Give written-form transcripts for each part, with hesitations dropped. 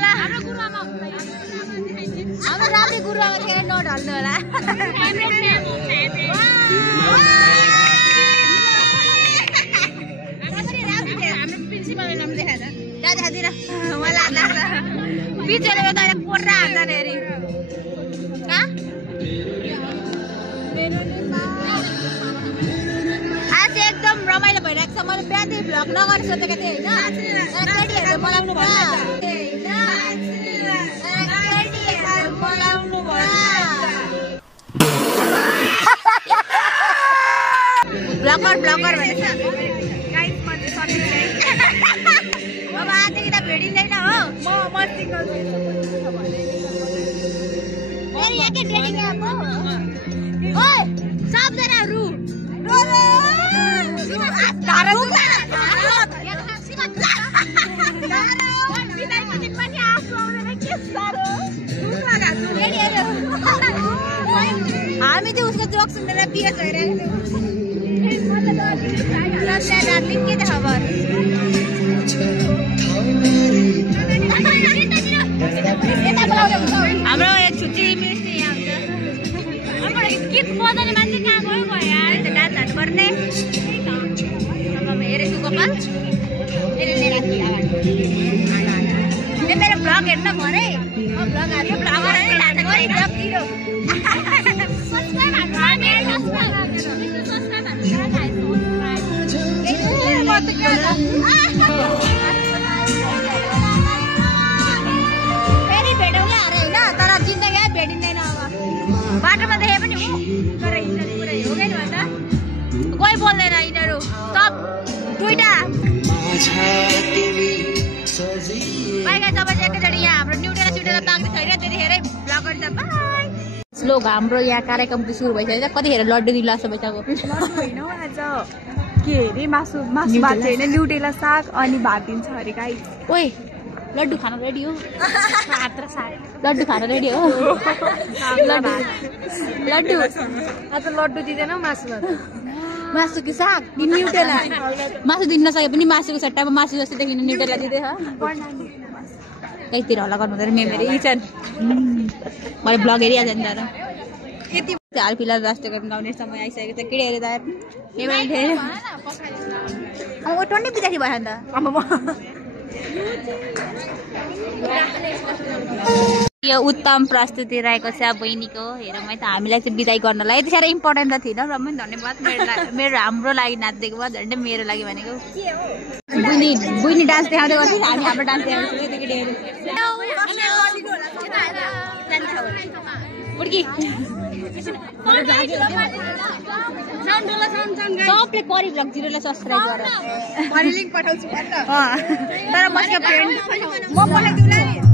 होला हाम्रो राति गुरुआमा खेर नढल्नु होला आज एकदम रमाइलो भइरहेको छ मैले बिहानै भ्लग नगरी सोचेको थिएँ होइन बोलाउनु ब्लगर भएछ अब आजदेखि त भेटिँदैन हो म सिङ्गल सबजना रु हामी चाहिँ उसको जोक सुनेर पिएस भइरहेको थियौँ के त खबर हाम्रो छुट्टी मिर्सी यहाँ हुन्छ के मजाले मान्छे कहाँ गयो भयो यार त्यो डान्स हान्नु पर्ने हेरेछु कपाल मेरो भ्लग हेर्न भरे भ्लग हाल्यो भ्लगर फेरि भेटौँला अरे होइन तर जिन्दगी भेटिँदैन अब बाटोमा देखे पनि हो तर हिँड्ने कुरा हो क्या नि भन्दा कोही बोल्दैन यिनीहरू सब दुईटा बाइक तपाईँ एकैचोटि यहाँ हाम्रो न्युटेला सुटेला ताग्ने छैन त्यतिखेरै भ्लग गर्छ बाई श्लोक हाम्रो यहाँ कार्यक्रम सुरु भइसकेको छ कतिखेर लड्डु दिलास भइसक्यो होइन आज के अरे मासु भात होइन न्युटेला साग अनि भात दिन्छ अरे गाई ओए लड्डु खान रेडी हो लड्डु खान रेडी हो लड्डु आज लड्डु दिँदैन मासु भात मासु कि साग न्युटेला मासु दिन नसके पनि मासुको सट्टामा मासु जस्तो देखिनु न्युटेला दिँदैछ त्यहीतिर होला गर्नु हुँदैन मेमोरी छन् मैले ब्लग हेरिहाल्छ नि तर यति हाल फिलहाल राष्ट्रिय गर्नु आउने समय आइसकेको छ केटी हेरेर अब टन्नै बिताकी भयो नि त यो उत्तम प्रस्तुति रहेको छ बहिनीको हेरौँ है त हामीलाई चाहिँ बिदाई गर्नलाई यति साह्रो इम्पोर्टेन्ट त थिएन र पनि धन्यवाद मेरो हाम्रो लागि नाचिदिएको भयो झन्डै मेरो लागि भनेको बुइनी डान्स देखाउँदै गर्छ हामी हाम्रो डान्स सबले परिब्लग जिरोलाई सब्सक्राइब गर तर मसँग फ्रेन्ड म पठाइदिउँला नि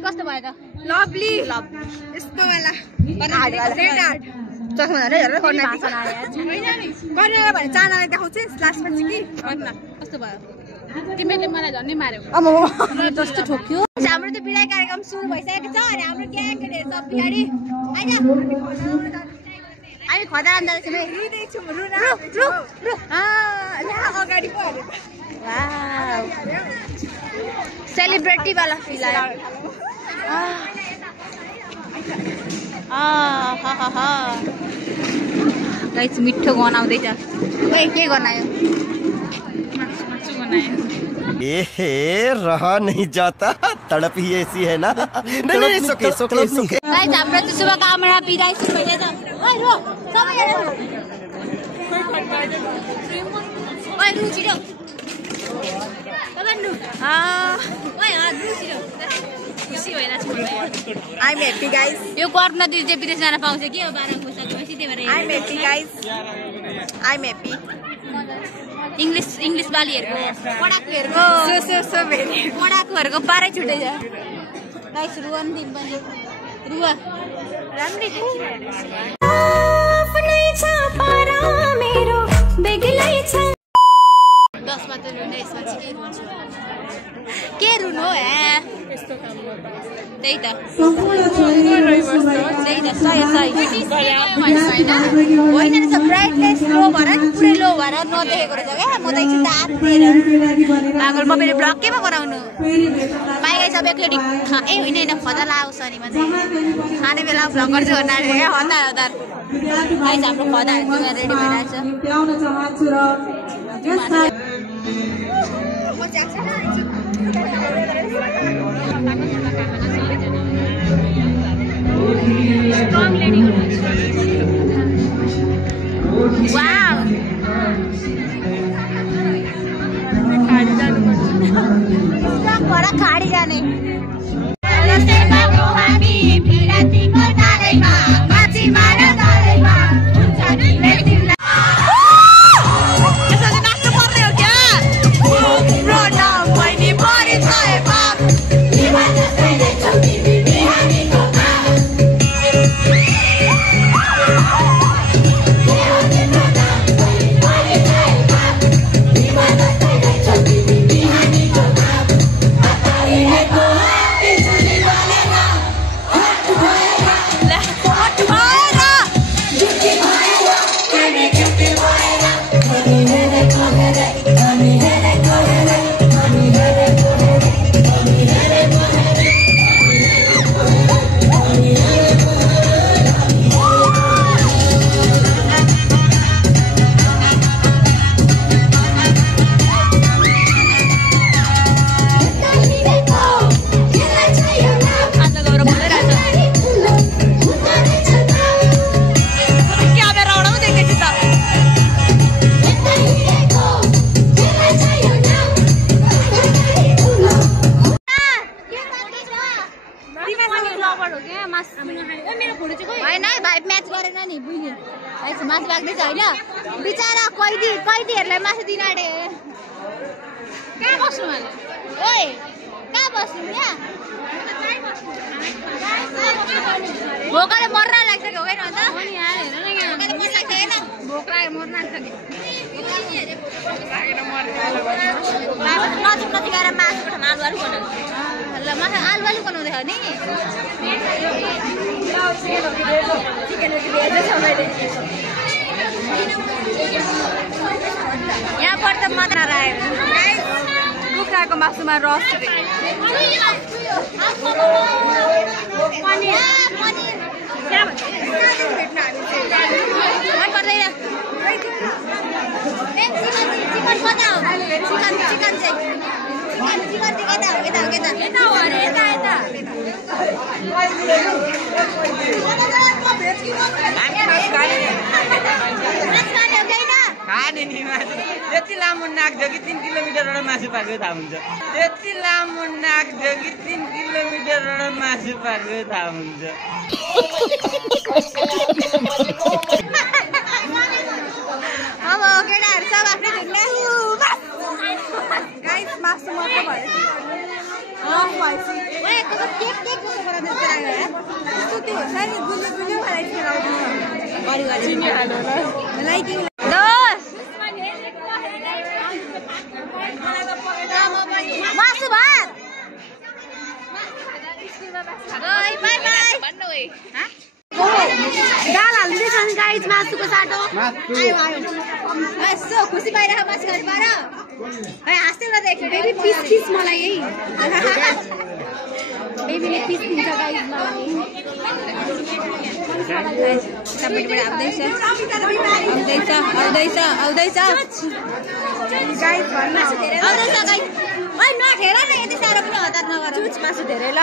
कस्तो भयो त लभली यस्तो वाला चस्मा हेरेर गर्ने भने चानालाई देखाउँछु लास्टमा चाहिँ कि कस्तो भयो तिमीले मलाई झन्नै मार्यो अब जस्तो ठोक्यो हाम्रो त बिदाई कार्यक्रम सुरु भइसकेको छ अनि हाम्रो ग्याङ केटीहरू सब बिहारी हैन हामी खदा जाँदैछौँ है रुदैछौँ रु अगाडि पो हेरेको वाउ सेलिब्रिटी वाला फिल आयो गाइस मिठो गनाउँदैछ ओए के गनायो ये रहा नहीं जाता तड़प ही ऐसी है ना नहीं सोके गाइस हाम्रो चाहिँ शुभकामना बिदाई सुरु भइरहेछ ओइ रो सबै ओइ रु छिटो खुसी भइरहेको छु I'm happy guys. यो गर्व नदिए चाहिँ विदेश जान पाउँछ के हो 12 वर्ष सकेपछि त्यही भएर I'm happy guys. I'm happy. English बालीहरुको पढाकुहरुको so very. पढाकुहरुको पारै छुटे छ गाइस रुवन दिन पनि रुवा राम्रै आफ्नै छ पारा मेरो बेग्लै छ 10 मा त रुने यसमा चाहिँ के रुनु हो यस्तो काम गर्दा त्यही त सही होइन नि ब्राइटनेस लो भएर पुरै लो भएर नदेखेको रहेछ क्या म त एकछिन तातेर पागल म फेरि ब्लग केमा गराउनु बाहिर सब एकचोटि ए होइन खदा लाग्छ नि म चाहिँ खाने बेला ब्लग गर्छु भन्नु क्या हतार गाइस हाम्रो खदाहरू चाहिँ रेडी भइरहेछ Strong lady. Wow. खाडी जाने मासु लाग्दैछ होइन बिचारा कैदीहरूलाई मासु दिन आँटे कहाँ बस्नु ओए कहाँ बस्नु यहाँ भोकले मर्न लागिसक्यो होइन अन्त भोक लाग्यो मर्न लागिसक्यो नजिक गएर मासुको ठाउँमा आलु बनाउँछ ल मासु आलु बनाउँदै हो नि यहाँ पर्दा मात्रा आयो कुखुराको मासुमा रस खाने नि मासु त्यति लामो नाक थियो कि 3 किलोमिटरबाट मासु पार्को थाहा हुन्छ त्यति लामो नाक थियो कि 3 किलोमिटरबाट मासु पार्को थाहा हुन्छ अब केटाहरू सब आफ्नै धुन्ने गाइस मासु मात्र भयो केक कस्तो बनाउँदै यस्तो त्यो हुन्छ नि गुलियो खालाइदिनु लाइकिङ मासु भात दाल हाल्दैछ नि गाइस मासुको साटो यसो खुसी पाइरहेको मासु खानु पाएर हाँस्दै गर्दा बेबी पिस मलाई यही बेबीले पिस दिन्छ गाइस मलाई सबैबाट आउँदैछ गाइस भन्न आउँदैछ गाइस ओइ नठेर न यति साह्रो पनि हतार नगर चुच मासु धेरै ल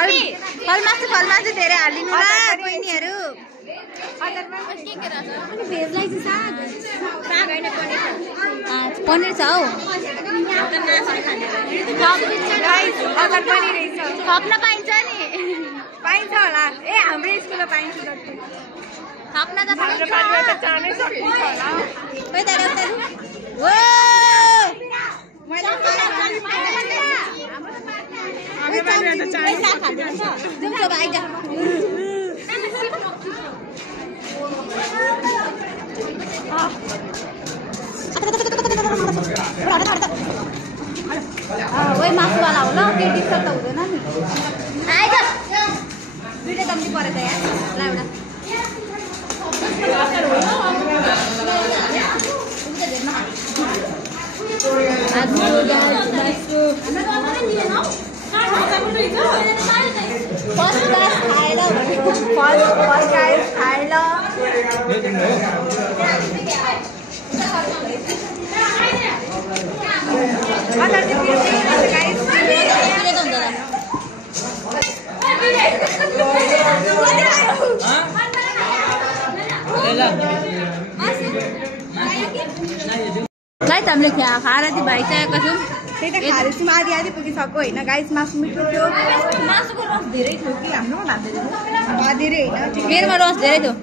अरे यहाँ फल मासु धेरै हालिदिनु ल बहिनीहरू पनिर छ हौ अचार पनि रहेछ थप्न पाइन्छ नि पाइन्छ होला ए हाम्रो स्कुलमा पाइन्छ जति थप्न त हाम्रो पार्टीमा त चानै सकिन्छ होला ओइ दाइ ओ हाम्रो पार्टीमा त चानै जुम सब आइज ओइ मासुवाला हो ल त्यो डिस्टर्ब त हुँदैन नि आइज दुईटा चम्ची परेछ यार ल एउटा गाइस हामीले खाएर चाहिँ भाइसकेको छौँ त्यही त खाएर चाहिँ आधी आधी पुगिसक्यो होइन गाइस मासु मिठो थियो मासुको रस धेरै थियो कि हाम्रो धेरै होइन मेरोमा रस धेरै थियो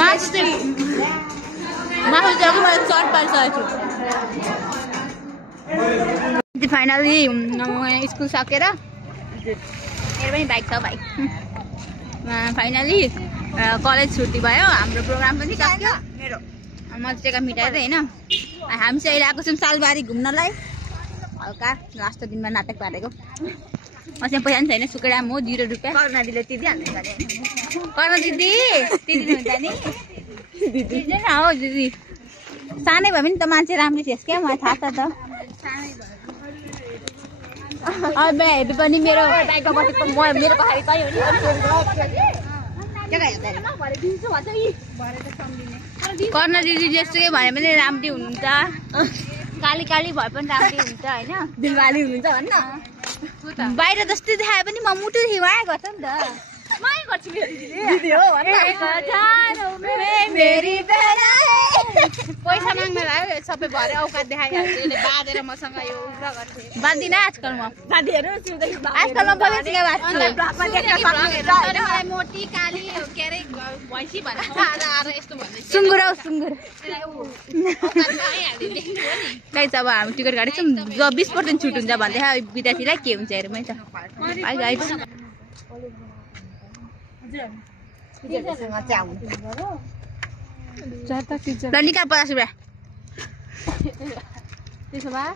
मासु चाहिँ मैले चट पारिसकेको छु फाइनली स्कुल सकेर मेरो पनि बाइक छ भाइ फाइनली कलेज छुट्टी भयो हाम्रो प्रोग्राम पनि सक्यो मेरो मजाका मिठाएर होइन हामी चाहिँ अहिले आएको छौँ सालबारी घुम्नलाई हल्का लास्ट दिनमा नाटक पारेको मसँग पैसा पनि छैन सुकेराम हो 0 रुपियाँ करुणा दिदीले तिदिहाल्नु भने करुणा दिदी हुन्छ नि दिदी न हो दिदी सानै भए पनि त मान्छे राम्रो थिएस क्या मलाई थाहा छ त अब हेर्नु पनि मेरो मेरो पछाडि चाहियो करुणा दिदी जस्तै भने पनि राम्री हुनुहुन्छ काली काली भए पनि राम्री हुन्छ होइन दिलवाली हुनुहुन्छ भन्न बाहिर जस्तै देखाए पनि म मुटु हिवाए गर्छ नि त माया गर्छु मेरो दिदी हो पैसा माग्न लाग्यो सबै भरे औकात देखाइहाल्छु यसले बाँधेर मसँग यो उल्टा गर्थे बाँधिनँ आजकल म साथीहरू आजकल म बलिसिका बाँध्छु मोटी काली के अरे भैँसी भनेर यस्तो भन्दै सुँगुर हो सुँगुर गाइस अब हामी टिकट काटेको छौँ 20% छुट हुन्छ भन्दै विद्यार्थीलाई के हुन्छ हेरौँ है त बाइ गाइस ल निकाल 50 रुपियाँ त्यसो भए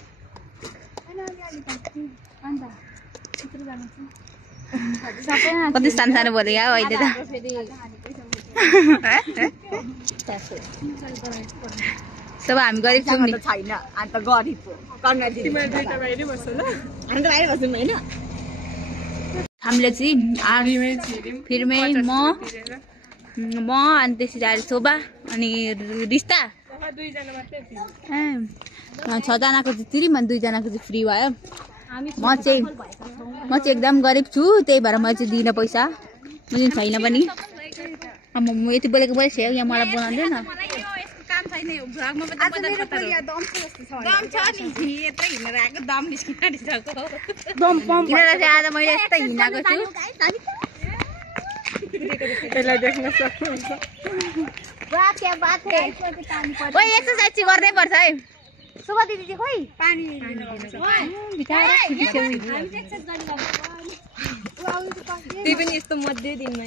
कति सानो सानो बोले क्या अहिले त तब हामी गरिब छौँ नि छैन अन्त गरिब करुणा दिदी होइन हामीले चाहिँ फिरमै म अनि त्यसपछि आएर शोभा अनि रिस्ता 6जनाको चाहिँ तिरी अनि 2जनाको चाहिँ फ्री भयो म चाहिँ एकदम गरिब छु त्यही भएर मैले चाहिँ दिनँ पैसा म चाहिँ छैन पनि म यति बोलेको बोलेको यहाँ मलाई बनाउँदैन आज मैले यस्तै हिँडाएको छु एक्सर्साइज चाहिँ गर्नै पर्छ है शोभा दिदी चाहिँ खोइ पानी त्यही पनि यस्तो मध्ये दिनमा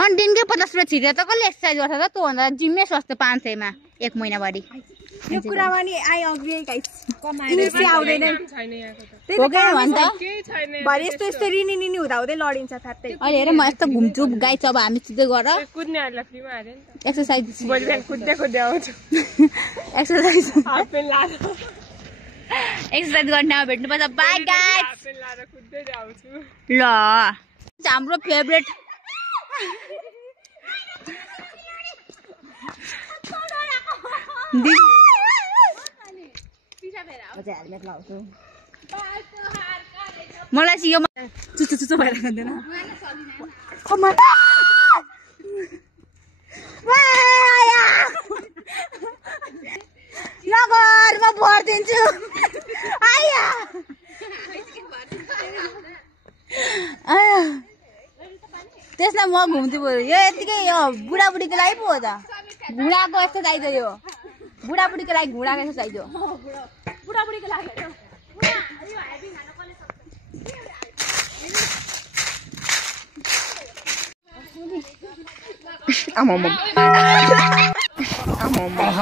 अनि दिनकै 50 रुपियाँ छिरेर त कसले एक्सर्साइज गर्छ त त्योभन्दा जिम्मै सस्तो 500 मा 1 महिनाभरि यो कुरामा नि आइ अग्री गाइस इङ्ग्लिसै आउँदैन भरे यस्तो यस्तो रिनी निनी हुँदा हुँदै लडिन्छ फ्याट्टै अहिले हेर म यस्तो घुम्छु गाइस अब हामी सिधै गएर कुद्नेहरुलाई फ्रीमा हारे नि त एक्सर्साइज भोलि बिहान कुद्दै कुद्दै आउँछु एक्सर्साइज हाफपेन लाएर एक्सर्साइज गर्न भेट्नुपर्छ बाइ गाइस हाफपेन लाएर कुद्दै आउँछु ल हाम्रो फेभरेट मलाई चाहिँ यो चुचो भएर खाँदैन घुम्छु बरु यो यतिकै यो बुढाबुढीको लागि पो हो त घुँडाको यस्तो चाहिन्छ यो बुढाबुढीको लागि घुँडाको यस्तो चाहिन्छ बुढाबुढीको लागि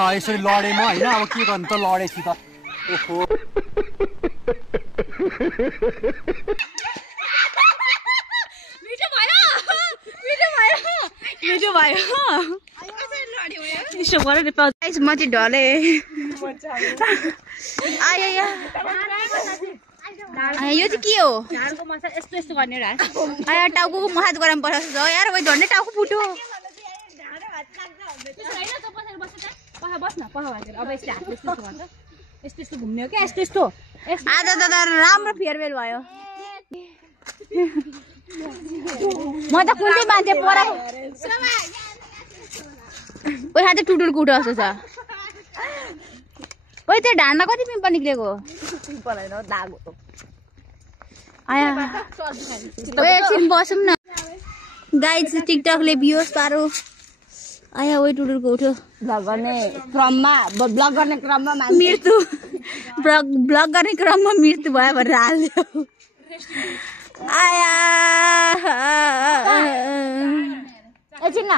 यसरी लडेमा होइन अब के गर्नु त लडेपछि त ओहो मिठो भयो म चाहिँ ढले यो चाहिँ के हो यस्तो यस्तो गर्ने टाउको मसाज गराउनु पर्छ यार झन्डै टाउको फुट्यो यस्तो घुम्ने हो क्या यस्तो आज त राम्रो फेयरवेल भयो म त कुनै मान्छे पढाइ पैसा चाहिँ टुटुल कुटो जस्तो छ ओइ त्यो ढाडमा कति पिम्पल निक्लेको आया एकछिन बसौँ न गाइज टिकटकले भ्युज पारो आया ओइ टुटुलको उठ्यो ब्लग गर्ने क्रममा मृत्यु ब्लग गर्ने क्रममा मृत्यु भयो भनेर हाल्यो आया एकछिन न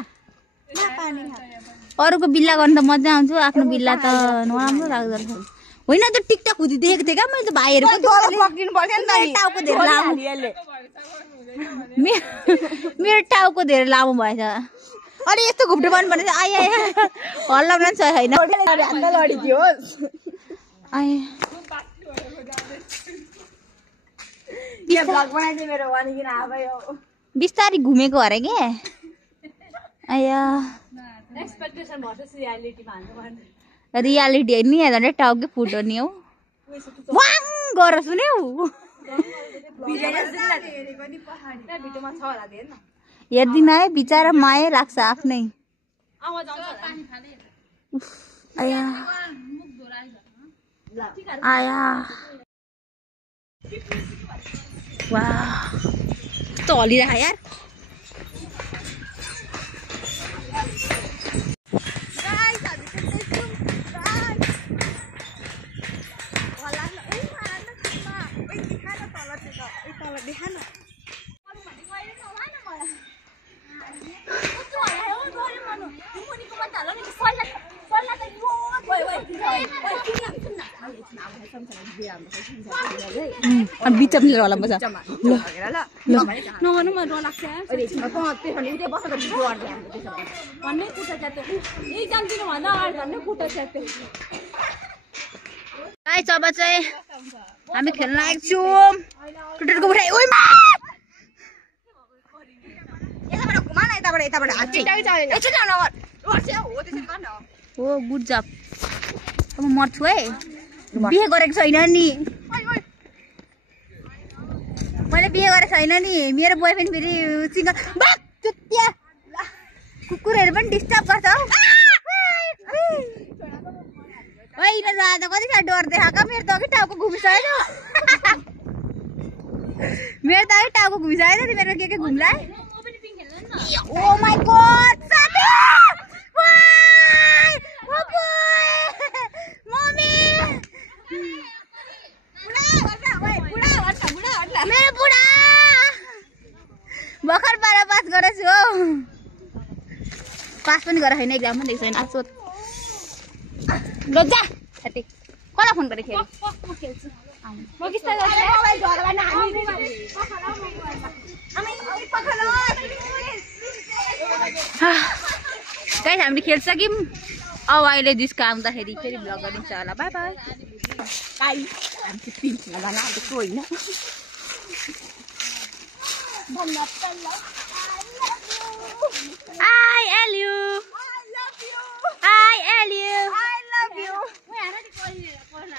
अरूको बिल्ला गर्नु त मजा आउँछ आफ्नो बिल्ला त नराम्रो लाग्दो रहेछ होइन त्यो टिकटक हुँदै देखेको थिएँ क्या मैले त भाइहरूको टाउको धेरै लामो मेरो टाउको धेरै लामो भएछ अरे यस्तो घुप्टो बन्नु पर्ने आया हल्ला पनि छैन बिस्तारै घुमेको अरे के आया रियालिटी नि झन् टाउकै फुटो नि हौ वाङ गर सुन्यौ हेर्दिन है बिचारा माया लाग्छ आफ्नै आया आया वाह कस्तो हलिरहेको यार बिचमा लिएर होला बस नगर्नु म डर लाग्छ अब चाहिँ हामी खेल्न आएको छौँ टुटुलको उठाइ हो गुड जब अब मर्छु है बिहे गरेको छैन नि मैले बिहे गरेको छैन नि मेरो बोयफ्रेन्ड फेरि सिङ्गल कुकुरहरू पनि डिस्टर्ब गर्छ हौ होइन आज कति साह्रो डर देखाएको मेरो त अघि टाउको घुमिसक्यो मेरो त अघि टाउको घुमिसक्यो नि मेरो के घुम्ला ओ माई गॉड मेरो बुढा भर्खर 12 पास गरेछु हो पास पनि गरेको छैन एक्जाम पनि दिएको छैन सोध लज्जा साथी कसलाई फोन गरेको थियो म खेल्छु म किस्ता गर्छु गाइस हामीले खेल्छौँ अब अहिले डिस्को आउँदाखेरि फेरि भ्लग गरिन्छ होला बाई बाई होइन I love you.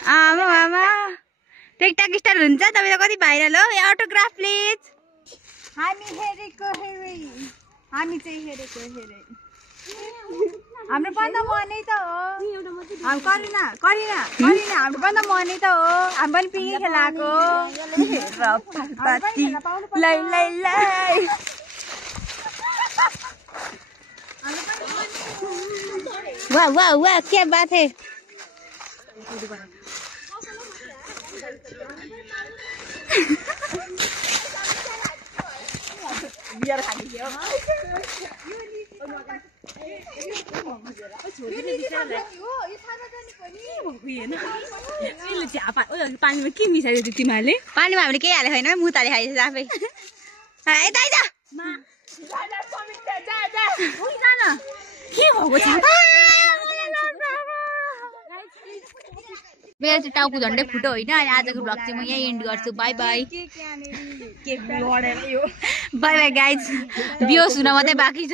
मामा टिकटक स्टार हुन्छ तपाईँ त कति भाइरल हो अटोग्राफ प्लिज हामी चाहिँ हेरेको हाम्रो पनि त मनै त हो हामी करिना हाम्रो पनि त मनै त हो हामी पनि पिङ खेलाएको वाह वाह वाह क्या बात है। बियर खाने थियो पानीमा के मिसायो तिमीहरूले? पानीमा हामीले केही हालेको छैन, मुताले खाइदिन्छ आफै। यता आइज मेरो चाहिँ टाउको झन्डै फुटो होइन। अनि आजको भ्लग चाहिँ म यहीँ एन्ड गर्छु। Bye bye bye bye guys. बिहोस हुन मात्रै बाँकी छ।